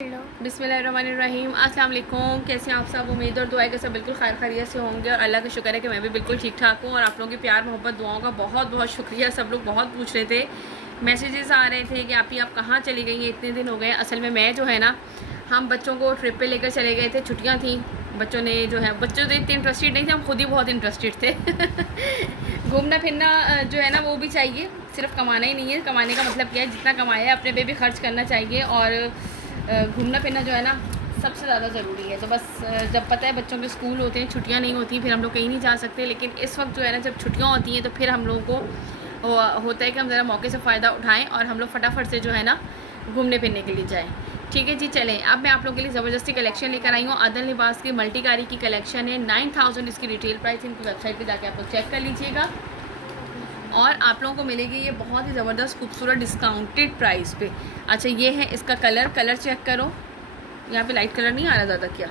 Hello. बिस्मिल्लाहिर्रहमानिर्रहीम। अस्सलाम वालेकुम। कैसे हैं आप सब? उम्मीद और दुआ है कि सब बिल्कुल खैर खैरियत से होंगे और अल्लाह का शुक्र है कि मैं भी बिल्कुल ठीक ठाक हूँ। और आप लोगों की प्यार मोहब्बत दुआओं का बहुत बहुत शुक्रिया। सब लोग बहुत पूछ रहे थे, मैसेजेस आ रहे थे कि आप कहाँ चली गई हैं, इतने दिन हो गए। असल में मैं जो है ना, हम बच्चों को ट्रिप पे लेकर चले गए थे, छुट्टियाँ थी। बच्चों ने जो है, बच्चों तो इतने इंटरेस्टेड नहीं थे, हम खुद ही बहुत इंटरेस्टेड थे। घूमना फिरना जो है ना वो भी चाहिए, सिर्फ कमाना ही नहीं है। कमाने का मतलब क्या है, जितना कमाया है अपने पे भी खर्च करना चाहिए। और घूमना फिरना जो है ना सबसे ज़्यादा ज़रूरी है। तो बस जब पता है बच्चों के स्कूल होते हैं, छुट्टियां नहीं होती, फिर हम लोग कहीं नहीं जा सकते। लेकिन इस वक्त जो है ना, जब छुट्टियां होती हैं तो फिर हम लोगों को होता है कि हम ज़रा मौके से फ़ायदा उठाएं और हम लोग फटाफट से जो है ना घूमने फिरने के लिए जाएँ। ठीक है जी, चलें। अब मैं आप लोगों के लिए ज़बरदस्ती कलेक्शन लेकर आई हूँ। आदल लिबास की मल्टीकारी की कलेक्शन है। 9000 इसकी रिटेल प्राइस। इनकी वेबसाइट पर जाके आप लोग चेक कर लीजिएगा और आप लोगों को मिलेगी ये बहुत ही ज़बरदस्त खूबसूरत डिस्काउंटेड प्राइस पे। अच्छा, ये है इसका कलर चेक करो। यहाँ पे लाइट कलर नहीं आ रहा ज़्यादा क्या?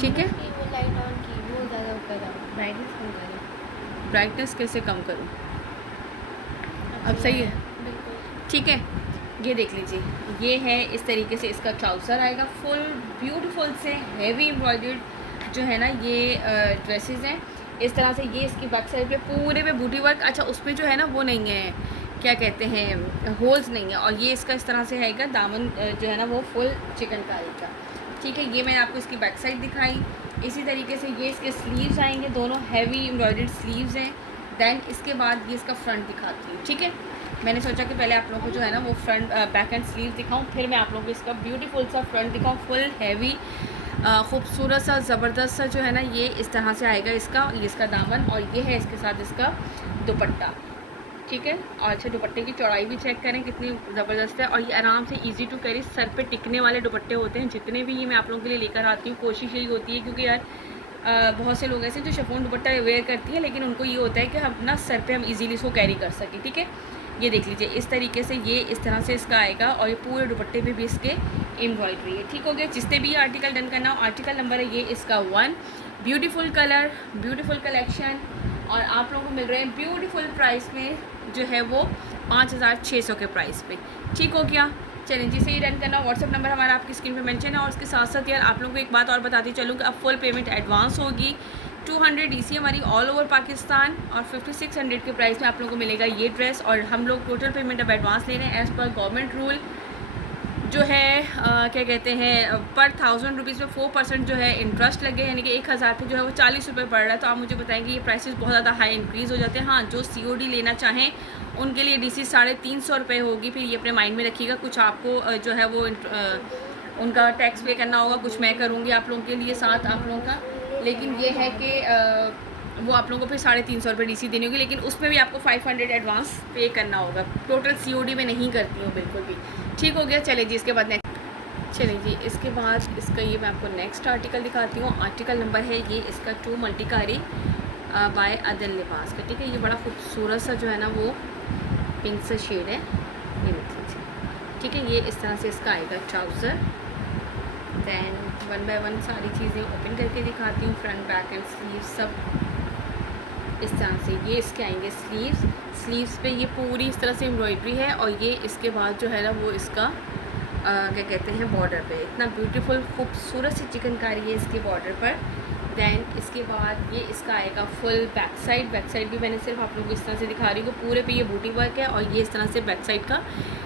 ठीक है, वो लाइट ऑन की, वो ज़्यादा ऊपर है। ब्राइटनेस कम करो। ब्राइटनेस कैसे कम करूँ? अब सही है? बिल्कुल। ठीक है, ये देख लीजिए। ये है इस तरीके से इसका ट्राउज़र आएगा, फुल ब्यूटीफुल से हेवी एम्ब्रॉयडर्ड जो है ना ये ड्रेसेस हैं। इस तरह से ये इसकी बैक साइड पे पूरे पे बूटी वर्क। अच्छा, उसमें जो है ना वो नहीं है, क्या कहते हैं, होल्स नहीं है। और ये इसका इस तरह से आएगा दामन जो है ना वो फुल चिकनकारी का। ठीक है, ये मैंने आपको इसकी बैक साइड दिखाई। इसी तरीके से ये इसके स्लीव्स आएंगे, दोनों हैवी एम्ब्रॉयडर्ड स्लीव्स हैं। दैन इसके बाद ये इसका फ्रंट दिखाती हूँ। ठीक है, मैंने सोचा कि पहले आप लोगों को जो है ना वो फ्रंट बैक एंड स्लीव दिखाऊं, फिर मैं आप लोगों को इसका ब्यूटीफुल सा फ्रंट दिखाऊं। फुल हैवी खूबसूरत सा ज़बरदस्त सा जो है ना ये इस तरह से आएगा इसका, ये इसका दामन और ये है इसके साथ इसका दुपट्टा। ठीक है, और अच्छा दुपट्टे की चौड़ाई भी चेक करें कितनी ज़बरदस्त है। और ये आराम से इजी टू कैरी सर पे टिकने वाले दुपट्टे होते हैं। जितने भी ये मैं आप लोगों के लिए लेकर आती हूँ, कोशिश यही होती है, क्योंकि यार बहुत से लोग ऐसे जो शिफॉन दुपट्टा वेयर करती है, लेकिन उनको ये होता है कि हम अपना सर पे हम इजीली इसको कैरी कर सकें। ठीक है, ये देख लीजिए इस तरीके से ये इस तरह से इसका आएगा और ये पूरे दुपट्टे पे भी इसके एम्ब्रॉयडरी है। ठीक हो गया। जिसने भी ये आर्टिकल डन करना हो, आर्टिकल नंबर है ये इसका 1। ब्यूटीफुल कलर, ब्यूटीफुल कलेक्शन और आप लोगों को मिल रहे हैं ब्यूटीफुल प्राइस में जो है वो 5600 के प्राइस पे। ठीक हो गया। चलें, जिसे ही रन करना, व्हाट्सअप नंबर हमारा आपकी स्क्रीन पे मेंशन है। और उसके साथ साथ यार आप लोगों को एक बात और बताती चलूँ कि अब फुल पेमेंट एडवांस होगी। 200 डीसी हमारी ऑल ओवर पाकिस्तान और 5600 के प्राइस में आप लोगों को मिलेगा ये ड्रेस। और हम लोग टोटल पेमेंट अब एडवांस ले रहे हैं एज़ पर गवर्नमेंट रूल जो है क्या कहते हैं, पर 1000 रुपीज़ में 4% जो है इंटरेस्ट लगे, यानी कि 1000 पे जो है वो 40 रुपये पड़ रहा है। तो आप मुझे बताएंगे ये प्राइसेस बहुत ज़्यादा हाई इंक्रीज़ हो जाते हैं। हाँ, जो COD लेना चाहें उनके लिए DC 350 रुपये होगी। फिर ये अपने माइंड में रखिएगा, कुछ आपको जो है वो उनका टैक्स पे करना होगा, कुछ मैं करूँगी आप लोगों के लिए साथ आप लोगों का। लेकिन ये है कि वो आप लोगों को फिर 350 रुपये DC देनी होगी, लेकिन उसमें भी आपको 500 एडवांस पे करना होगा। टोटल COD में नहीं करती हूँ बिल्कुल भी। ठीक हो गया। चले जी, इसके बाद चलिए जी, इसके बाद इसका ये मैं आपको नेक्स्ट आर्टिकल दिखाती हूँ। आर्टिकल नंबर है ये इसका 2 मल्टीकारी बाय अदल लिबास का। ठीक है, ये बड़ा खूबसूरत सा जो है ना वो पिंक सा शेड है, ये देख लीजिए। ठीक है, ये इस तरह से इसका आएगा ट्राउज़र। दैन 1 बाय 1 सारी चीज़ें ओपन करके दिखाती हूँ, फ्रंट बैक एंड स्लीव सब इस तरह से। ये इसके आएंगे स्लीव्स पे ये पूरी इस तरह से एम्ब्रॉयडरी है। और ये इसके बाद जो है ना वो इसका क्या कहते हैं, बॉर्डर पे इतना ब्यूटीफुल खूबसूरत सी चिकनकारी है इसके बॉर्डर पर। दैन इसके बाद ये इसका आएगा फुल बैक साइड भी मैंने सिर्फ आप लोगों को इस तरह से दिखा रही हूँ, पूरे पे ये बूटी वर्क है। और ये इस तरह से बैक साइड का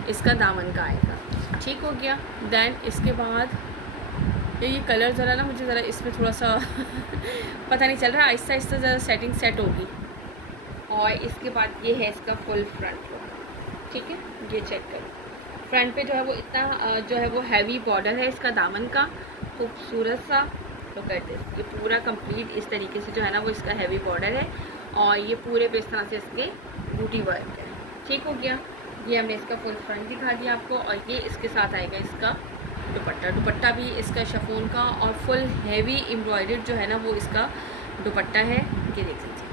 इसका दामन का आएगा। ठीक हो गया। दैन इसके बाद ये कलर ज़रा ना मुझे ज़रा इसमें थोड़ा सा पता नहीं चल रहा, आहिस्ता आहिस्ता ज़रा सेटिंग सेट होगी। और इसके बाद ये है इसका फुल फ्रंट लुक। ठीक है, ये चेक करो, फ्रंट पे जो है वो इतना जो है वो हैवी बॉर्डर है इसका दामन का, खूबसूरत सा। तो कहते हैं ये पूरा कंप्लीट इस तरीके से जो है ना वो इसका हैवी बॉर्डर है। और ये पूरे पे इस तरह से इसके बूटी वर्क है। ठीक हो गया। ये हमने इसका फुल फ्रंट दिखा दिया आपको। और ये इसके साथ आएगा इसका दुपट्टा भी इसका शिफॉन का और फुल हैवी एम्ब्रॉयडर्ड जो है ना वो इसका दुपट्टा है। ये देख लीजिए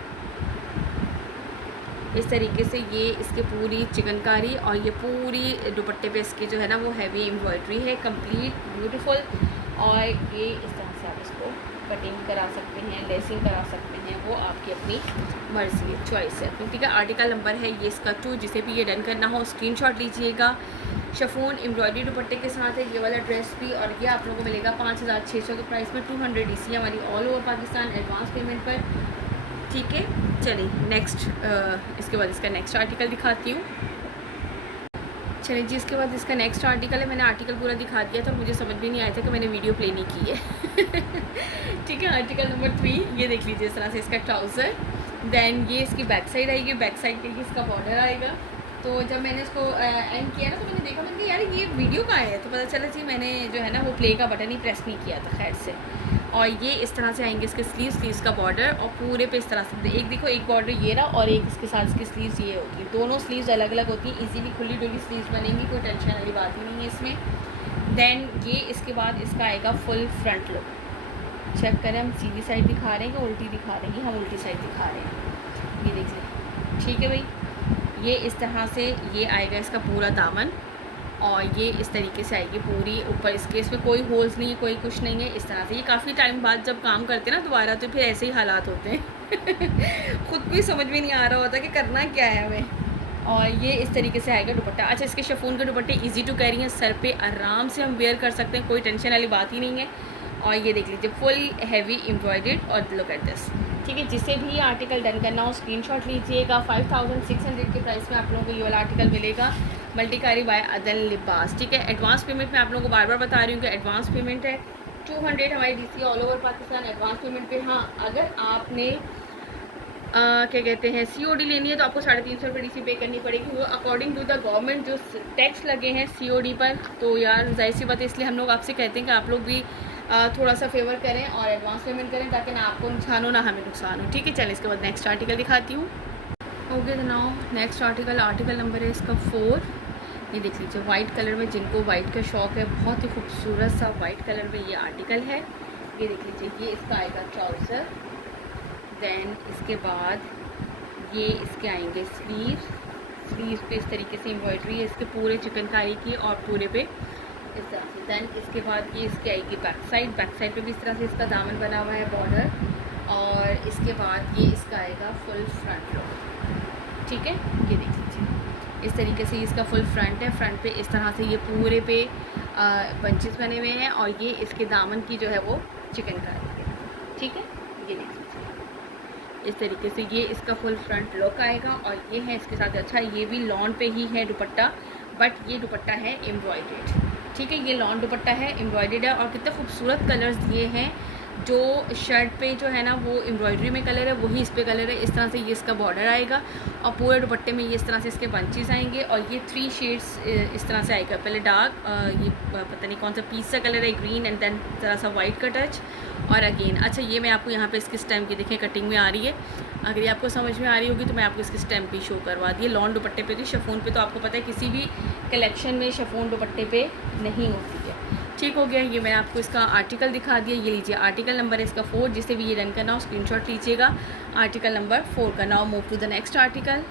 इस तरीके से ये इसके पूरी चिकनकारी और ये पूरी दुपट्टे पे इसके जो है ना वो हैवी एम्ब्रॉयडरी है, कंप्लीट ब्यूटीफुल। और ये इस तरह से आप इसको कटिंग करा सकते हैं, लेसिंग करा सकते हैं, वो आपकी अपनी मर्ज़ी है, चॉइस है। ठीक है, आर्टिकल नंबर है ये इसका 2। जिसे भी ये डन करना हो स्क्रीनशॉट लीजिएगा, शिफॉन एम्ब्रॉयडरी दुपट्टे के साथ है ये वाला ड्रेस भी, और ये आप लोगों को मिलेगा 5600 के प्राइस में, 200 EC हमारी all over Pakistan advance payment पर। ठीक है, चलिए नेक्स्ट इसके बाद इसका नेक्स्ट आर्टिकल दिखाती हूँ। चलिए जी, इसके बाद इसका नेक्स्ट आर्टिकल है। मैंने आर्टिकल पूरा दिखा दिया था, मुझे समझ भी नहीं आया था कि मैंने वीडियो प्ले नहीं की है। ठीक है, आर्टिकल नंबर 3 ये देख लीजिए, इस तरह से इसका ट्राउज़र, देन ये इसकी बैक साइड आएगी, बैक साइड पे इसका बॉर्डर आएगा। तो जब मैंने इसको एंड किया ना तो मैंने देखा, मैंने कहा यार ये वीडियो कहाँ है, तो पता चला जी मैंने जो है ना वो प्ले का बटन ही प्रेस नहीं किया था खैर से। और ये इस तरह से आएंगे इसके स्लीव्स का बॉर्डर, और पूरे पे इस तरह से एक देखो, एक बॉर्डर ये रहा और एक इसके साथ इसकी स्लीव्स ये होगी, दोनों स्लीव्स अलग अलग होती हैं, इजीली खुली डुली स्लीव्स बनेंगी, कोई टेंशन वाली बात ही नहीं है इसमें। देन ये इसके बाद इसका आएगा फुल फ्रंट लुक। चेक करें, हम सीधी साइड दिखा रहे हैं कि उल्टी दिखा रहे हैं, हम उल्टी साइड दिखा रहे हैं, ये देख लें। ठीक है भाई, ये इस तरह से ये आएगा इसका पूरा दामन, और ये इस तरीके से आएगी पूरी ऊपर इसके, इसमें कोई होल्स नहीं है, कोई कुछ नहीं है, इस तरह से। ये काफ़ी टाइम बाद जब काम करते हैं ना दोबारा, तो फिर ऐसे ही हालात होते हैं। खुद को ही समझ में नहीं आ रहा होता कि करना क्या है हमें। और ये इस तरीके से आएगा दुपट्टा। अच्छा, इसके शिफॉन के दुपट्टे इजी टू कैरी हैं, सर पे आराम से हम वेयर कर सकते हैं, कोई टेंशन वाली बात ही नहीं है। और ये देख लीजिए फुल हैवी एम्ब्रॉयडर्ड, और लुक एट दिस। ठीक है, जिसे भी आर्टिकल डन करना हो स्क्रीनशॉट लीजिएगा। 5600 के प्राइस में आप लोगों को ये वाला आर्टिकल मिलेगा, मल्टीकारी बाय अदल लिबास। ठीक है, एडवांस पेमेंट में आप लोगों को बार बार बता रही हूँ कि एडवांस पेमेंट है 200 हमारी DC all over Pakistan advance payment पे। हाँ, अगर आपने क्या कहते हैं COD लेनी है तो आपको 350 रुपये DC पे करनी पड़ेगी, वो अकॉर्डिंग टू द गवर्नमेंट जो टैक्स लगे हैं COD पर। तो यार जाहिर सी बात है, इसलिए हम लोग आपसे कहते हैं कि आप लोग भी थोड़ा सा फेवर करें और एडवांस पेमेंट करें, ताकि ना आपको नुकसान हो ना हमें नुकसान हो। ठीक है, चलिए इसके बाद नेक्स्ट आर्टिकल दिखाती हूँ। ओके, तो नाउ नेक्स्ट आर्टिकल नंबर है इसका 4। ये देख लीजिए, वाइट कलर में, जिनको वाइट का शौक़ है, बहुत ही खूबसूरत सा वाइट कलर में ये आर्टिकल है। ये देख लीजिए, ये इसका आएगा ट्राउज़र, देन इसके बाद ये इसके आएंगे स्लीव्स पे इस तरीके से एम्ब्रॉयडरी है इसके पूरे चिकनकारी की, और पूरे पे इस तरह से। देन इसके बाद ये इसकी आएगी बैक साइड पे भी इस तरह से इसका दामन बना हुआ है बॉर्डर, और इसके बाद ये इसका आएगा फुल फ्रंट लुक। ठीक है, ये देख लीजिए, इस तरीके से इसका फुल फ्रंट है, फ्रंट पे इस तरह से ये पूरे पे बंचेस बने हुए हैं, और ये इसके दामन की जो है वो चिकनकारी है। ठीक है, ये देख लीजिए, इस तरीके से ये इसका फुल फ्रंट लुक आएगा। और ये है इसके साथ, अच्छा ये भी लॉन पे ही है दुपट्टा, बट ये दुपट्टा है एम्ब्रॉयडर्ड। ठीक है, ये लॉन दुपट्टा है, एम्ब्रॉयडर्ड है, और कितने खूबसूरत कलर्स दिए हैं। जो शर्ट पे जो है ना वो एम्ब्रॉयडरी में कलर है, वही इस पे कलर है। इस तरह से ये इसका बॉर्डर आएगा, और पूरे दुपट्टे में ये इस तरह से इसके बंचेस आएंगे, और ये 3 शेड्स इस तरह से आएगा। पहले डार्क, ये पता नहीं कौन सा पीस सा कलर है, ग्रीन, एंड देन थोड़ा सा वाइट का टच, और अगेन। अच्छा, ये मैं आपको यहाँ पे इसकी स्टैम्प की देखें कटिंग में आ रही है, अगर ये आपको समझ में आ रही होगी तो मैं आपको इसकी स्टैम्प भी शो करवा दी है। लॉन दुपट्टे पे थी, शिफॉन पे तो आपको पता है किसी भी कलेक्शन में शिफॉन दुपट्टे पे नहीं होती है। ठीक हो गया, ये मैंने आपको इसका आर्टिकल दिखा दिया। ये लीजिए, आर्टिकल नंबर है इसका 4, जिसे भी ये रन करना हो स्क्रीनशॉट लीजिएगा आर्टिकल नंबर 4 का। Now move to the next article.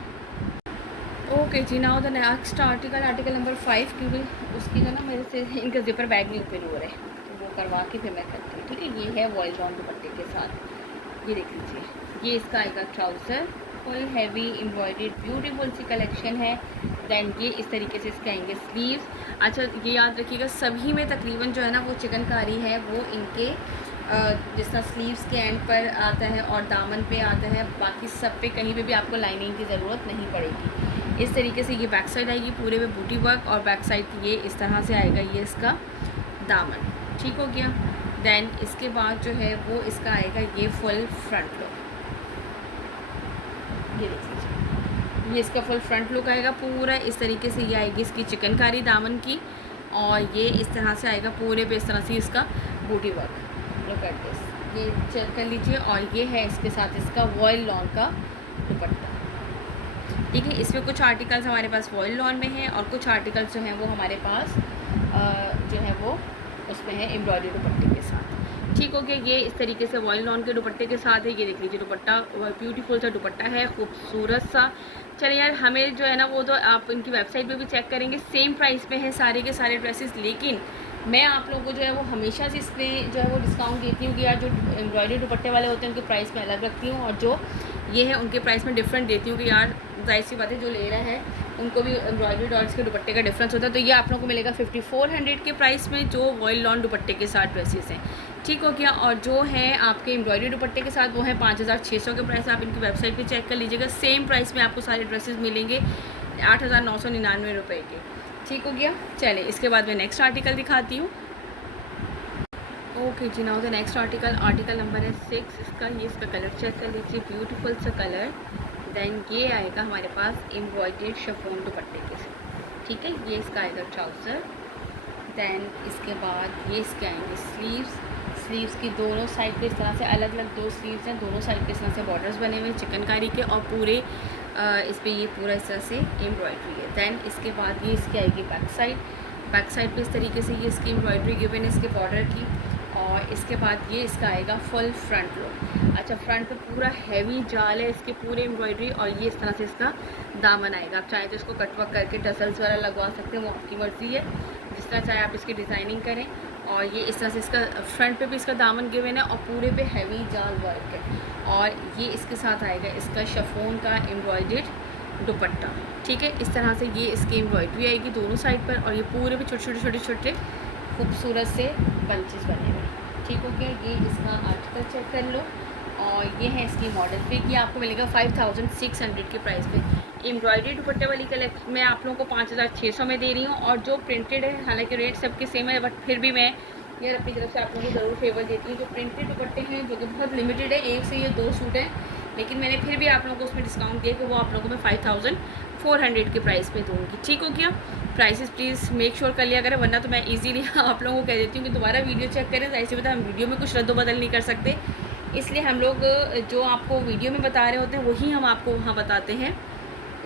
Okay जी, now the next article number 5, क्योंकि उसकी जो ना मेरे से इनका जिपर बैग नहीं ओपन हो रहा है, तो वो करवा के फिर मैं करती हूँ। ठीक है, ये है वॉइस ऑन दुपट्टे के साथ, ये देख लीजिए, ये इसका आएगा trouser, full heavy embroidered beautiful सी कलेक्शन है। देन ये इस तरीके से इसके आएंगे स्लीव्स। अच्छा, ये याद रखिएगा, सभी में तकरीबन जो है ना वो चिकनकारी है, वो इनके जिस तरह स्लीव्स के एंड पर आता है और दामन पे आता है, बाकी सब पे कहीं पे भी आपको लाइनिंग की ज़रूरत नहीं पड़ेगी। इस तरीके से ये बैक साइड आएगी, पूरे में बूटी वर्क, और बैक साइड ये इस तरह से आएगा ये इसका दामन। ठीक हो गया, देन इसके बाद जो है वो इसका आएगा ये फुल फ्रंट लुक। ये देख लीजिए, ये इसका फुल फ्रंट लुक आएगा पूरा इस तरीके से। ये आएगी इसकी चिकनकारी दामन की, और ये इस तरह से आएगा पूरे पे इस तरह से इसका बूटी वर्क। लुक एट दिस, ये चेक कर लीजिए, और ये है इसके साथ इसका वॉयल लॉन का दुपट्टा। ठीक है, इसमें कुछ आर्टिकल्स हमारे पास वॉयल लॉन में हैं, और कुछ आर्टिकल्स जो हैं वो हमारे पास जो है वो उसमें है एम्ब्रॉयडरी दुपट्टे के साथ। ठीक हो गया, ये इस तरीके से वॉयल लॉन के दुपट्टे के साथ है। ये देख लीजिए, दुपट्टा ब्यूटीफुल सा दुपट्टा है, खूबसूरत सा। चलिए यार, हमें जो है ना वो तो आप इनकी वेबसाइट पे भी चेक करेंगे, सेम प्राइस पे है सारे के सारे ड्रेसेस, लेकिन मैं आप लोगों को जो है वो हमेशा से इसमें जो है वो डिस्काउंट देती हूँ कि यार जो एम्ब्रॉयडरी दुपट्टे वाले होते हैं उनके प्राइस में अलग रखती हूँ, और जो ये है, उनके प्राइस में डिफरेंट देती हूँ कि यार जाहिर सी बात है जो ले रहा है उनको भी एम्ब्रॉयडरी और इसके दुपट्टे का डिफरेंस होता है। तो ये आप लोगों को मिलेगा 5400 के प्राइस में जो वॉयल लॉन दुपट्टे के साथ ड्रेसेस हैं, ठीक हो गया। और जो है आपके एम्ब्रॉयडरी दुपट्टे के साथ वो है 5600 के प्राइस। आप इनकी वेबसाइट पे चेक कर लीजिएगा, सेम प्राइस में आपको सारे ड्रेसेस मिलेंगे 8999 रुपये के, ठीक हो गया। चले इसके बाद मैं नेक्स्ट आर्टिकल दिखाती हूँ। ओके जी, now the next article number है 6। इसका कलर चेक कर लीजिए, ब्यूटीफुल सा कलर। देन ये आएगा हमारे पास एम्ब्रॉयडर्ड शिफॉन दुपट्टे के साथ, ठीक है। ये इसका आएगा ट्राउज़र। देन इसके बाद ये इसके आएंगे स्लीव्स की दोनों साइड पे इस तरह से अलग अलग 2 स्लीव्स हैं, दोनों साइड पे इस तरह से बॉर्डर्स बने हुए हैं चिकनकारी के, और पूरे इस पर ये पूरा इस तरह से एम्ब्रॉयडरी है। दैन इसके बाद ये इसकी आएगी बैक साइड पे इस तरीके से ये इसकी एम्ब्रॉयडरी गिवन है इसके बॉर्डर की। और इसके बाद ये इसका आएगा फुल फ्रंट लुक। अच्छा, फ्रंट पे पूरा हैवी जाल है इसके पूरे एम्ब्रॉयडरी, और ये इस तरह से इसका दामन आएगा। आप चाहें तो इसको कटवर्क करके टसल्स वगैरह लगवा सकते हैं, वो आपकी मर्ज़ी है, जिस तरह चाहे आप इसकी डिज़ाइनिंग करें। और ये इस तरह से इसका फ्रंट पे भी इसका दामन गिवन है और पूरे पे हैवी जाल वर्क है। और ये इसके साथ आएगा इसका शिफॉन का एम्ब्रॉयडर्ड दुपट्टा, ठीक है। इस तरह से ये इसकी एम्ब्रॉयडरी आएगी दोनों साइड पर, और ये पूरे पे छोटे छोटे खूबसूरत से बंचेस बने हुए, ठीक हो गया। ये इसका आर्टिकल चेक कर लो, और ये है इसकी मॉडल पिक। ये आपको मिलेगा 5600 के प्राइस पे। एम्ब्रॉयडरी दुपट्टे वाली कलेक्शन मैं आप लोगों को 5600 में दे रही हूँ, और जो प्रिंटेड है हालांकि रेट सबके सेम है, बट फिर भी मैं ये अपनी तरफ से आप लोगों को ज़रूर फेवर देती हूँ। जो प्रिंटेड दुपट्टे हैं जो कि बहुत लिमिटेड है, एक से ये 2 सूट हैं, लेकिन मैंने फिर भी आप लोगों को उसमें डिस्काउंट दिया कि वो आप लोगों को मैं 5400 के प्राइस पे दूँगी, ठीक हो गया। प्राइसेस प्लीज़ मेक श्योर कर लिया करें, वरना तो मैं इजीली आप लोगों को कह देती हूँ कि दोबारा वीडियो चेक करें। ऐसे बता हम वीडियो में कुछ रद्द-बदल नहीं कर सकते, इसलिए हम लोग जो आपको वीडियो में बता रहे होते हैं वही हम आपको वहाँ बताते हैं,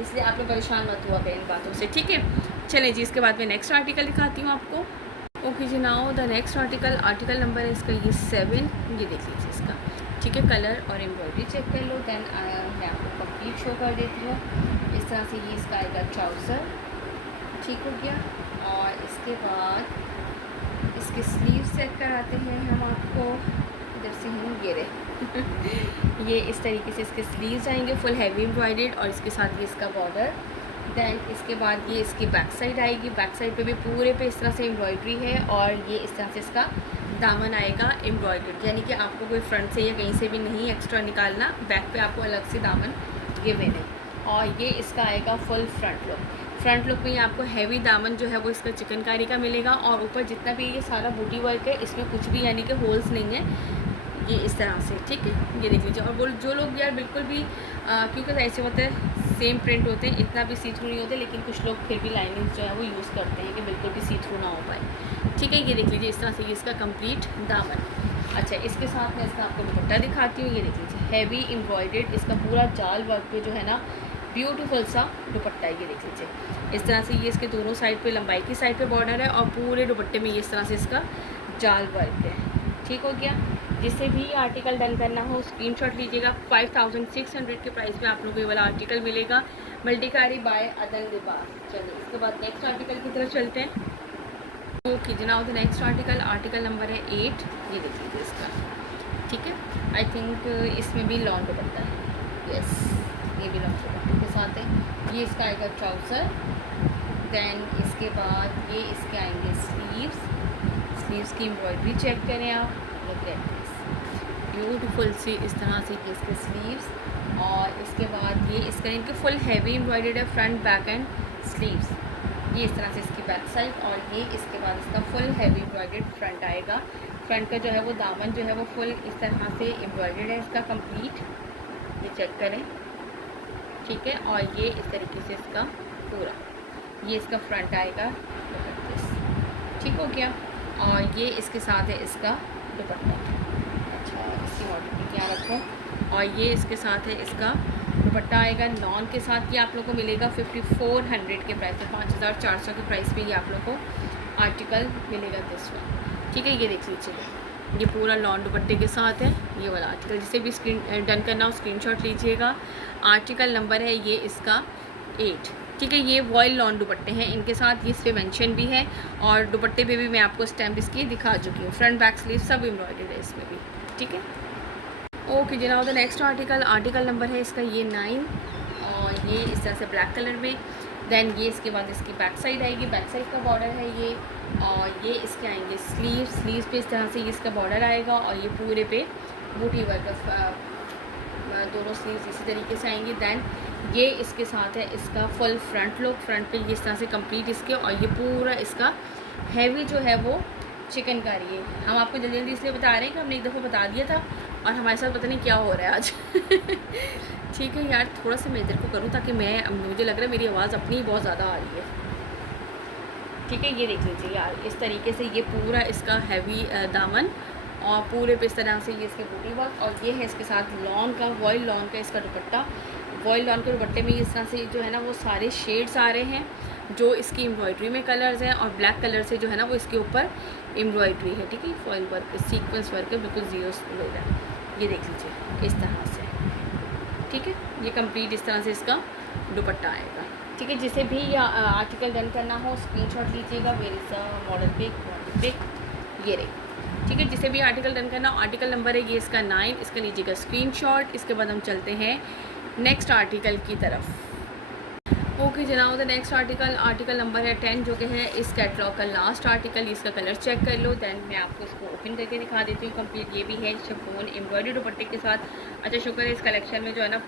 इसलिए आप लोग परेशान मत हुआ करें इन बातों से, ठीक है। चलें जी, इसके बाद मैं नेक्स्ट आर्टिकल दिखाती हूँ आपको। ओके जी, now the next article number है इसका ये 7। ये देख लीजिए इसका, ठीक है। कलर और एम्ब्रॉयडरी चेक कर लो। दैन मैं आपको कंप्लीट शो कर देती हूँ। इस तरह से ये इसका आएगा ट्राउज़र, ठीक हो गया। और इसके बाद इसके स्लीव्स चेक कराते हैं हम आपको, इधर से हम ये रहे ये इस तरीके से इसके स्लीव्स आएंगे फुल हैवी एम्ब्रॉयडर्ड, और इसके साथ ये इसका बॉर्डर। दैन इसके बाद ये इसकी बैक साइड आएगी, बैक साइड पे भी पूरे पे इस तरह से एम्ब्रॉयडरी है, और ये इस तरह से इसका दामन आएगा एम्ब्रॉयडर्ड, यानी कि आपको कोई फ्रंट से या कहीं से भी नहीं एक्स्ट्रा निकालना, बैक पे आपको अलग से दामन गिवन है। और ये इसका आएगा फुल फ्रंट लुक में आपको हैवी दामन जो है वो इसका चिकनकारी का मिलेगा, और ऊपर जितना भी ये सारा बूटी वर्क है इसमें कुछ भी यानी कि होल्स नहीं है, ये इस तरह से, ठीक है। ये देख लीजिए। और वो जो लोग यार बिल्कुल भी क्योंकि ऐसे होते हैं सेम प्रिंट होते हैं, इतना भी सी थ्रू नहीं होते, लेकिन कुछ लोग फिर भी लाइनिंग्स जो है वो यूज़ करते हैं कि बिल्कुल भी सी थ्रू ना हो पाए, ठीक है। ये देख लीजिए इस तरह से ये इसका कंप्लीट दामन। अच्छा, इसके साथ मैं इसका आपको दुपट्टा दिखाती हूँ। ये देख लीजिए हैवी एम्ब्रॉयडर्ड इसका पूरा जाल वर्क पे जो है ना ब्यूटीफुल सा दुपट्टा है। ये देख लीजिए इस तरह से ये इसके दोनों साइड पे लंबाई की साइड पे बॉर्डर है, और पूरे दुपट्टे में ये इस तरह से इसका जाल वर्क है, ठीक हो गया। जिससे भी आर्टिकल डन करना हो स्क्रीनशॉट लीजिएगा। 5600 के प्राइस में आप लोगों को ये वाला आर्टिकल मिलेगा, मल्टीकारी बाय अदन लिबास। चलिए इसके बाद नेक्स्ट आर्टिकल की तरफ चलते हैं। ओके जनाब, तो नेक्स्ट आर्टिकल नंबर है 8। ये देख लीजिए इसका, ठीक है। आई थिंक इसमें भी लॉन्ग दुपट्टा है, यस ये भी लॉन्ग दुपट्टे के साथ है। ये इसका आएगा ट्राउज़र। दैन इसके बाद ये इसके आएंगे स्लीव्स की एम्ब्रॉयडरी चेक करें आप, लुक एट दिस ब्यूटीफुल सी इस तरह से ये इसके स्लीव्स। और इसके बाद ये इसका इनके फुल हैवी एम्ब्रॉयडर्ड है फ्रंट बैक एंड स्लीव्स। ये इस तरह से इसकी बैक साइड, और ये इसके बाद इसका फुल हैवी एम्ब्रॉयडर्ड फ्रंट आएगा। फ्रंट का जो है वो दामन जो है वो फुल इस तरह से एम्ब्रॉयडर्ड है इसका कंप्लीट, ये चेक करें, ठीक है। और ये इस तरीके से इसका पूरा ये इसका फ्रंट आएगा, ठीक हो गया। और ये इसके साथ है इसका दुपट्टा। अच्छा, इसकी मॉडल भी क्या रखो। और ये इसके साथ है इसका दुपट्टा आएगा लॉन के साथ। ये आप लोग को मिलेगा 5400 के प्राइस पे, 5400 के प्राइस पे ये आप लोग को आर्टिकल मिलेगा दिस वन, ठीक है। ये देख लीजिए ये पूरा लॉन दुपट्टे के साथ है ये वाला आर्टिकल। जिसे भी स्क्रीन डन करना हो स्क्रीनशॉट लीजिएगा। आर्टिकल नंबर है ये इसका 8, ठीक है। ये वॉयल लॉन दुपट्टे हैं, इनके साथ ये इस पर मेंशन भी है, और दुपट्टे पे भी मैं आपको स्टैम्प इसकी दिखा चुकी हूँ। फ्रंट बैक स्लीव सब एम्ब्रॉयडर्ड है इसमें भी, ठीक है। ओके जनाब, तो नेक्स्ट आर्टिकल नंबर है इसका ये 9 और ये इस तरह से ब्लैक कलर में। देन ये इसके बाद इसकी बैक साइड आएगी, बैक साइड का बॉर्डर है ये। और ये इसके आएंगे स्लीव्स पे इस तरह से ये इसका बॉर्डर आएगा और ये पूरे पे बूटी वर्क दोनों स्लीव्स इसी तरीके से आएंगी। दैन ये इसके साथ है इसका फुल फ्रंट लुक, फ्रंट पे ये इस तरह से कंप्लीट इसके, और ये पूरा इसका हैवी जो है वो चिकनकारी है। हम आपको जल्दी जल्दी इसलिए बता रहे हैं कि हमने एक दफ़ा बता दिया था और हमारे साथ पता नहीं क्या हो रहा है आज। ठीक है यार, थोड़ा सा मैं इधर को करूँ ताकि मुझे लग रहा है मेरी आवाज़ अपनी ही बहुत ज़्यादा आ रही है। ठीक है, ये देख लीजिए यार, इस तरीके से ये पूरा इसका हैवी दामन और पूरे पे इस तरह से ये इसके बूटी वर्क, और ये है इसके साथ लॉन का वॉयल लॉन का इसका दुपट्टा। वॉयल लॉन के दुपट्टे में इस तरह से जो है ना वो सारे शेड्स आ रहे हैं जो इसकी एम्ब्रॉयडरी में कलर्स हैं, और ब्लैक कलर से जो है ना वो इसके ऊपर एम्ब्रॉयडरी है। ठीक है, फॉइल वर्क सीक्वेंस वर्क है, बिल्कुल जीरो है। ये देख लीजिए इस तरह से। ठीक है, ये कंप्लीट इस तरह से इसका दुपट्टा आएगा। ठीक है, जिसे भी आर्टिकल डन करना हो स्क्रीनशॉट लीजिएगा, वेयर इज़ मॉडल पिक, ये रही। ठीक है, जिसे भी आर्टिकल डन करना हो, आर्टिकल नंबर है ये इसका 9, इसका लीजिएगा स्क्रीनशॉट। इसके बाद हम चलते हैं नेक्स्ट आर्टिकल की तरफ। ओके जनाब, तो नेक्स्ट आर्टिकल नंबर है 10 जो कि है इस कैटलॉग का लास्ट आर्टिकल। इसका कलर चेक कर लो, दैन मैं आपको इसको ओपन करके दिखा देती हूँ कंप्लीट। ये भी है शिफॉन एम्ब्रॉयडरी दुपट्टे के साथ। अच्छा शुक्र है इस कलेक्शन में जो है ना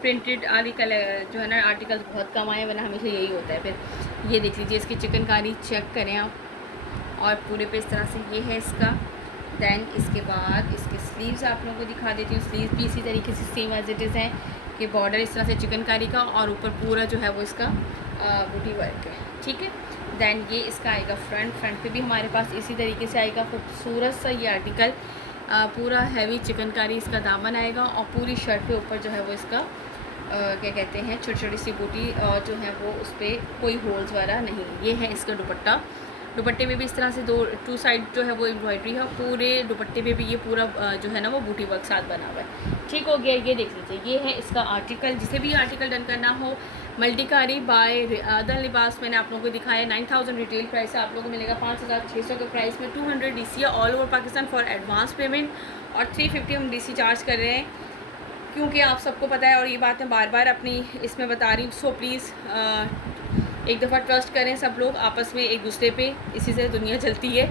प्रिंटेड वाली जो है ना आर्टिकल्स बहुत कम आए, वरना हमेशा यही होता है। फिर ये देख लीजिए इसकी चिकनकारी चेक करें आप, और पूरे पे इस तरह से ये है इसका। दैन इसके बाद इसके स्लीव्स आप लोगों को दिखा देती हूँ। स्लीव्स भी इसी तरीके से सेम एज इट इज़ हैं कि बॉर्डर इस तरह से चिकनकारी का, और ऊपर पूरा जो है वो इसका बूटी वर्क है। ठीक है, दैन ये इसका आएगा फ्रंट पे भी हमारे पास इसी तरीके से आएगा खूबसूरत सा ये आर्टिकल। पूरा हैवी चिकनकारी इसका दामन आएगा, और पूरी शर्ट पे ऊपर जो है वो इसका क्या कहते हैं छोटी छोटी सी बूटी जो है वो उस पर कोई होल्स वगैरह नहीं। ये है इसका दुपट्टा। दुपट्टे में भी इस तरह से टू साइड जो है वो एम्ब्रॉयडरी है, पूरे दुपट्टे में भी ये पूरा जो है ना वो बूटी वर्क साथ बना हुआ है। ठीक हो गया, ये देख लीजिए ये है इसका आर्टिकल। जिसे भी आर्टिकल डन करना हो, मल्टीकारी बाय अदर लिबास मैंने आप लोगों को दिखाया। 9000 रिटेल प्राइस है, आप लोगों को मिलेगा 5600 के प्राइस में। 200 DC all over Pakistan for advance payment, और 350 हम DC चार्ज कर रहे हैं, क्योंकि आप सबको पता है और ये बात मैं बार बार अपनी इसमें बता रही हूँ। सो प्लीज़ एक दफ़ा ट्रस्ट करें सब लोग आपस में एक दूसरे पे, इसी से दुनिया चलती है।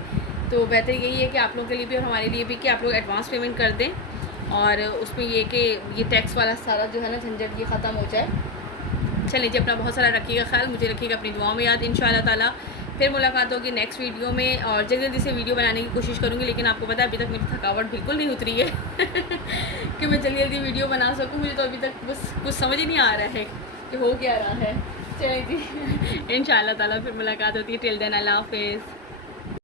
तो बेहतर यही है कि आप लोगों के लिए भी और हमारे लिए भी कि आप लोग एडवांस पेमेंट कर दें, और उसमें ये कि ये टैक्स वाला सारा जो है ना झंझट ये ख़त्म हो जाए। चलिए जी, अपना बहुत सारा रखिएगा ख्याल, मुझे रखिएगा अपनी दुआओं में याद। इंशाअल्लाह ताला फिर मुलाकात होगी नेक्स्ट वीडियो में, और जल्दी जल्दी से वीडियो बनाने की कोशिश करूँगी। लेकिन आपको पता है अभी तक मेरी थकावट बिल्कुल नहीं उतरी है कि मैं जल्दी जल्दी वीडियो बना सकूँ। मुझे तो अभी तक बस कुछ समझ ही नहीं आ रहा है कि हो क्या रहा है। चलिए जी, इंशाअल्लाह ताला फिर मुलाकात होती है। टिल देन अल्लाह हाफ़िज़।